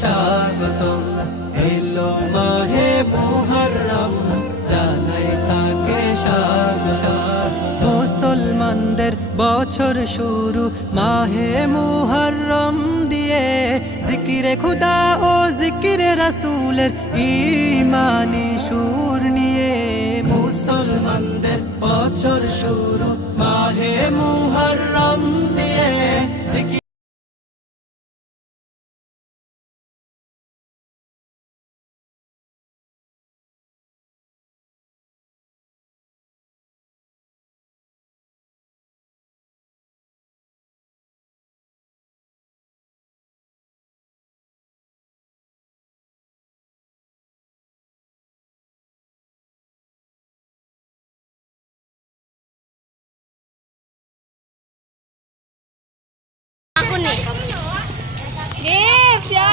স্বাগতম। এলো মাহে মুহররম, জানাই তাকে স্বাগতম। মুসলমানদের বছর শুরু মাহে মুহররম দিয়ে, জিকিরে খুদা ও জিকিরে রাসূলের ঈমানি সুর নিয়ে। মুসলমানদের বছর শুরু মাহে মুহররম দিয়ে, জিকির Ako ni. Gift, siya.